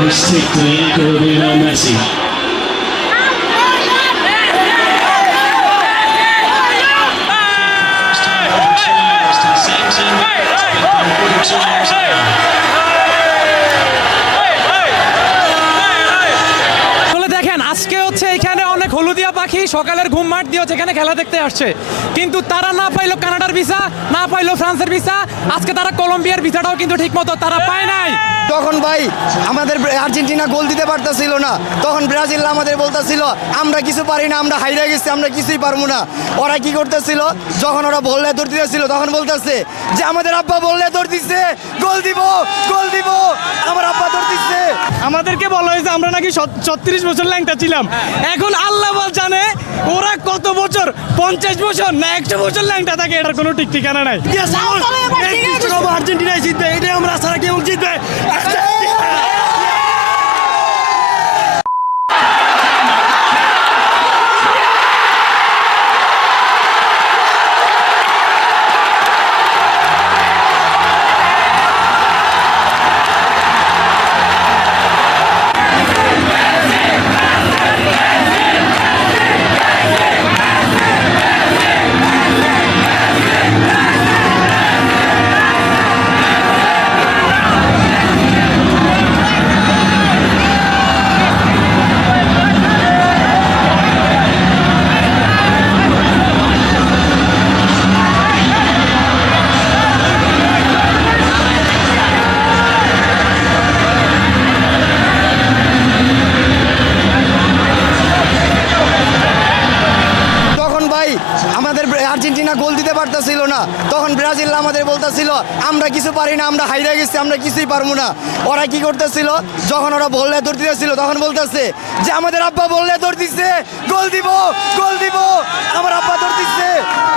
Mistake to Lionel Messi. আজকে হচ্ছে এখানে অনেক হলুদিয়া পাখি সকালের ঘুম মাঠ দিয়ে এখানে খেলা দেখতে আসছে, কিন্তু তারা না পাইলো কানাডার ভিসা, না পাইলো ফ্রান্সের ভিসা, আজকে তারা কলম্বিয়ার ভিসাটাও কিন্তু ঠিকমতো তারা পায় নাই। তখন ভাই আমাদের আর্জেন্টিনা গোল দিতে পারতেছিল না, তখন ব্রাজিল আমাদের বলতেছিল আমরা কিছু পারি না, আমরা হাইরা গেছি, আমরা কিছুই পারবো না। ওরা কি করতেছিল, যখন ওরা বললে দৌড় দিতেছিল তখন বলতেছে যে আমাদের আব্বা বললে দৌড় দিচ্ছে, গোল দিব গোল দিব, আমার আব্বা দৌড় দিচ্ছে। আমাদেরকে বলা হয়েছে আমরা নাকি 36 বছর ল্যাংটা ছিলাম, এখন আল্লাহ জানে ওরা কত বছর, 50 বছর না 100 বছর ল্যাংটা থাকে, এটার কোনো ঠিক ঠিকানা নাই। আর্জেন্টিনায় জিতবে, এটাই আমরা আশা রাখি এবং জিতবে। আর্জেন্টিনা গোল দিতে পারতেছিল না, তখন ব্রাজিল আমাদের বলতেছিল আমরা কিছু পারি না, আমরা হাইরা গেছি, আমরা কিছুই পারবো না। ওরা কি করতেছিল, যখন ওরা বললে দৌড় দিতেছিল তখন বলতেছে যে আমাদের আব্বা বললে দৌড় দিচ্ছে, গোল দিব গোল দিব, আমার আব্বা দৌড় দিচ্ছে,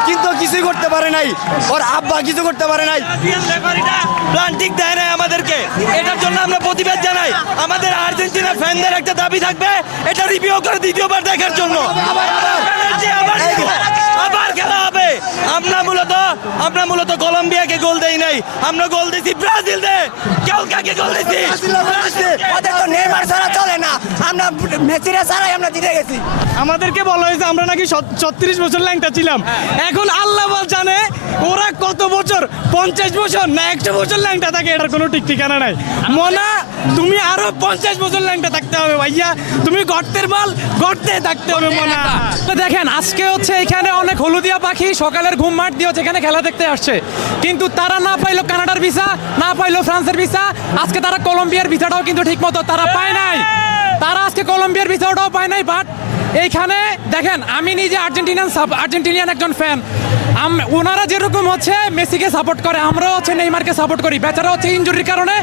কিন্তু কিছুই করতে পারে নাই, ওর আব্বা কিছু করতে পারে নাই। প্লান্টিক দেয় নাই আমাদেরকে, এটার জন্য আমরা প্রতিবাদ জানাই। আমাদের আর্জেন্টিনা ফ্যানদের একটা দাবি থাকবে, এটা রিভিউ করে দ্বিতীয়বার দেখার জন্য। আবার খেলা হবে। আমরা মূলত কলম্বিয়াকে গোল দেই নাই, আমরা গোল দিয়েছি ব্রাজিল দে। কাকে গোল দিয়েছি? ওদের তো নেইমার ছাড়া চলে না, আমরা মেসিরা ছাড়াই আমরা জিতে গেছি। আমাদেরকে বলা হয়েছে আমরা নাকি 36 বছর ল্যাংটা ছিলাম, এখন আল্লাহ জানে ওরা কত বছর, 50 বছর না 100 বছর ল্যাংটা থাকে, এটার কোনো ঠিক ঠিকানা নাই। মনা তুমি আরো 50 বছর ল্যাংটা থাকতে হবে ভাইয়া, তুমি গর্তের মাল গর্তে থাকতে হবে মনা। দেখেন আজকে হচ্ছে এখানে অনেক হলুদিয়া পাখি সকালের ঘুম মাঠ দিয়ে এখানে খেলা দেখতে আসছে, কিন্তু তারা না পাইলো কানাডার ভিসা, না পাইলো ফ্রান্সের ভিসা, আজকে তারা কলম্বিয়ার ভিসাটাও কিন্তু ঠিকমতো তারা পায় নাই। তারা আজকে কলম্বিয়ার ভিসাটাও পায় নাই। বাট এইখানে দেখেন আমি নিজে আর্জেন্টিনিয়ান একজন ফ্যান, ওনারা যেরকম হচ্ছে মেসিকে সাপোর্ট করে, আমরাও হচ্ছে নেইমারকে সাপোর্ট করি। বেচারা হচ্ছে ইনজুরির কারণে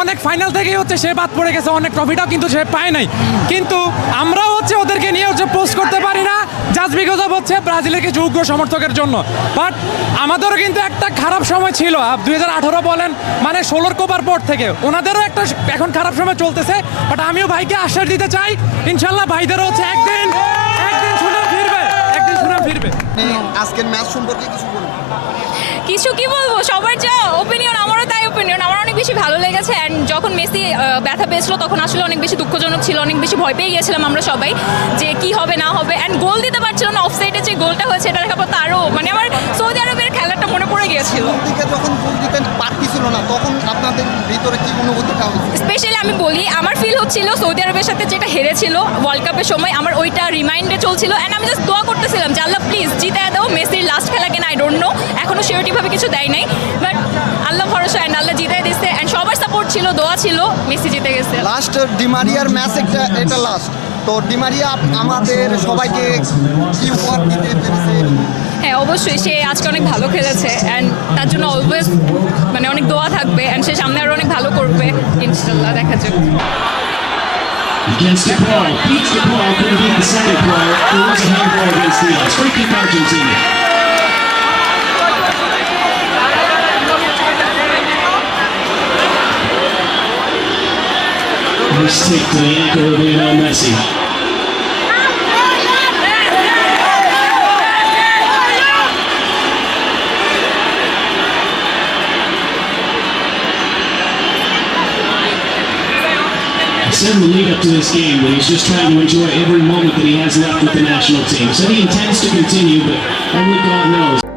অনেক ফাইনাল থেকেই হচ্ছে সে বাদ পড়ে গেছে, অনেক ট্রফিটাও কিন্তু সে পায় নাই, কিন্তু আমরাও হচ্ছে ওদেরকে নিয়ে হচ্ছে পোস্ট করতে পারি না জাস্ট বিকজ অফ হচ্ছে ব্রাজিলের কিছু উগ্র সমর্থকের জন্য। বাট আমাদেরও কিন্তু একটা খারাপ সময় ছিল 2018 বলেন, মানে 16 কোপার পর থেকে ওনাদেরও একটা এখন খারাপ সময় চলতেছে। বাট আমিও ভাইকে আশ্বাস দিতে চাই, ইনশাল্লাহ ভাইদেরও হচ্ছে একদিন সুনাম ফিরবে, একদিন সুনাম ফিরবে। আজকের ম্যাচ সম্পর্কে কিছু বলুন। কিছু কি বলবো, সবার যা ওপিনিয়ন আমারও তাই ওপিনিয়ন। আমার অনেক বেশি ভালো লেগেছে। অ্যান্ড যখন মেসি ব্যথা পেয়েছিল তখন আসলে অনেক বেশি দুঃখজনক ছিল, অনেক বেশি ভয় পেয়ে গিয়েছিলাম আমরা সবাই যে কি হবে না হবে। অ্যান্ড গোল দিতে পারছিল না, অফসাইডে যে গোলটা হয়েছে এটা দেখার পর তারও মানে আমার সৌদি আরবের খেলাটা মনে পড়ে গিয়েছিল। যখন গোল দিতে পারছিল না তখন আপনাদের ভিতরে কি অনুভূতিটা হচ্ছে? স্পেশালি আমি বলি আমার ফিল হচ্ছিল সৌদি আরবের সাথে যেটা হেরেছিল ওয়ার্ল্ড কাপের সময়, আমার ওইটা রিমাইন্ডে চলছিল। অ্যান্ড আমি জাস্ট দোয়া করতেছিলাম যে আল্লাহ প্লিজ জিতে দাও, মেসির লাস্ট খেলা কেন আই ডোন্ট নো, এখনও সিওরিটিভাবে কিছু দেয় নাই, বাট আল্লাহ ভরসা অ্যান্ড আল্লাহ জিতে দিচ্ছে। অ্যান্ড সবার সাপোর্ট ছিল, দোয়া ছিল, মেসি জিতে গেছে। লাস্ট ডিমারিয়ার ম্যাচ এটা লাস্ট, তো ডিমারিয়া আমাদের সবাইকে কি উপহার দিতে পেরেছে? হ্যাঁ অবশ্যই, সে আজকে অনেক ভালো খেলেছে অ্যান্ড তার জন্য অলওয়েজ মানে অনেক দোয়া থাকবে অ্যান্ড সে সামনে আরও অনেক ভালো করবে ইনশাল্লাহ, দেখা যাক। Against DePaul, beats DePaul, could have been the second player. There was a handball against Leon. Free kick Argentina. Mistake to Lionel Messi. said in the lead up to this game that he's just trying to enjoy every moment that he has left with the national team. Said he intends to continue, but only God knows.